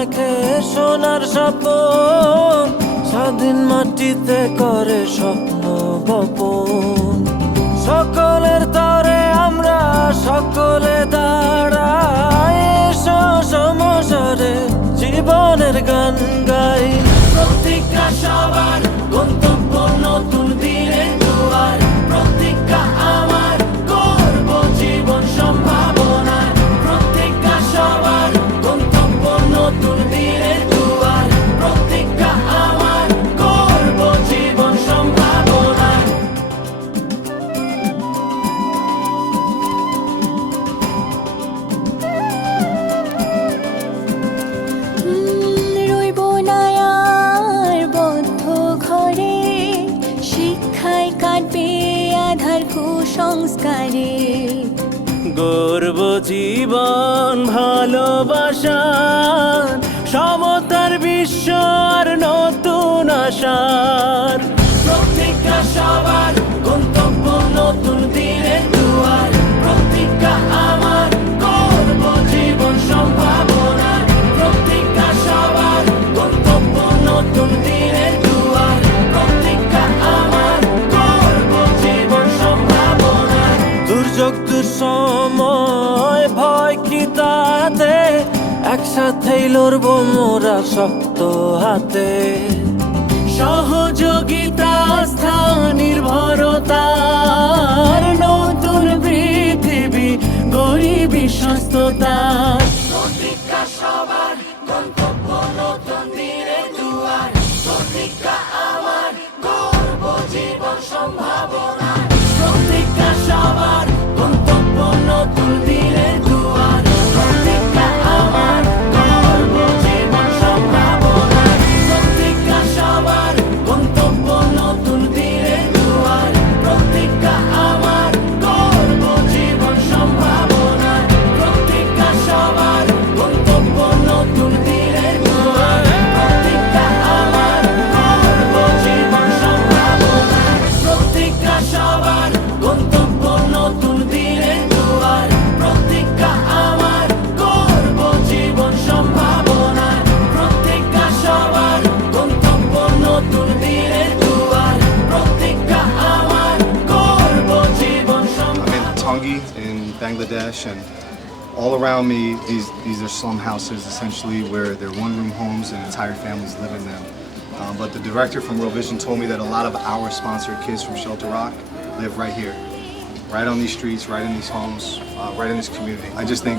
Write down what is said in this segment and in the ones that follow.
দেখে সোনার স্বপন, স্বাধীন মাটিতে করে স্বপ্ন বপন। সকলের তরে আমরা সকলে দাঁড়াই, এসো সমস্বরে জীবনের গান গাই। প্রতিজ্ঞা সবার, গন্তব্য নতুন দিনের দুয়ার। প্রতিজ্ঞা আমার, করব জীবন সম্ভাবনা। প্রতিজ্ঞা সবার, গন্তব্য নতুন দিনের দুয়ার। প্রতিজ্ঞা আমার, করব জীবন সম্ভাবনা। রইব না আর বদ্ধ ঘরে, শিক্ষায় কাটবে আধার কুসংস্কারে। গর্ব জীবন ভালোবাসার, সমতার বিশ্ব আর নতুন আশার। প্রতিজ্ঞা সবার, গন্তব্য নতুন দিনের দুয়ার। প্রতিজ্ঞা আমার, করব জীবন সম্ভাবনা। প্রতিজ্ঞা সবার, গন্তব্য নতুন দিনের দুয়ার। প্রতিজ্ঞা আমার, করব জীবন সম্ভাবনা। দুর্যোগ দুঃসময় ভয় কি তাতে, একসাথেই লড়বো মোরা শক্ত হাতে। সহযোগিতা, আস্থা, নির্ভরতার নতুন পৃথিবী গড়ি বিশ্বস্ততার। প্রতিজ্ঞা সবার, গন্তব্য নতুন দিনের দুয়ার। প্রতিজ্ঞা আমার, করব জীবন সম্ভাবনা। প্রতিজ্ঞা সবার, গন্তব্য নতুন দিনের দুয়ার। প্রতিজ্ঞা আমার, করব জীবন সম্ভাবনা। প্রতিজ্ঞা সবার, গন্তব্য নতুন দিনের দুয়ার। প্রতিজ্ঞা আমার, করব জীবন সম্ভাবনা। প্রতিজ্ঞা সবার, গন্তব্য নতুন দিনের দুয়ার। প্রতিজ্ঞা আমার, করব জীবন সম্ভাবনা। প্রতিজ্ঞা সবার, গন্তব্য নতুন দিনের দুয়ার। প্রতিজ্ঞা আমার, করব জীবন সম্ভাবনা। প্রতিজ্ঞা সবার, গন্তব্য নতুন দিনের দুয়ার। প্রতিজ্ঞা আমার, করব জীবন সম্ভাবনা। I'm in Tongi in Bangladesh, and all around me, these are slum houses essentially where they're one-room homes and entire families live in them. But the director from World Vision told me that a lot of our sponsored kids from Shelter Rock live right here, right on these streets, right in these homes, right in this community. I just think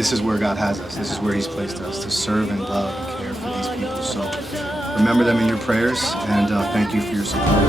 this is where God has us. This is where He's placed us, to serve and love and care for these people. So remember them in your prayers, and thank you for your support.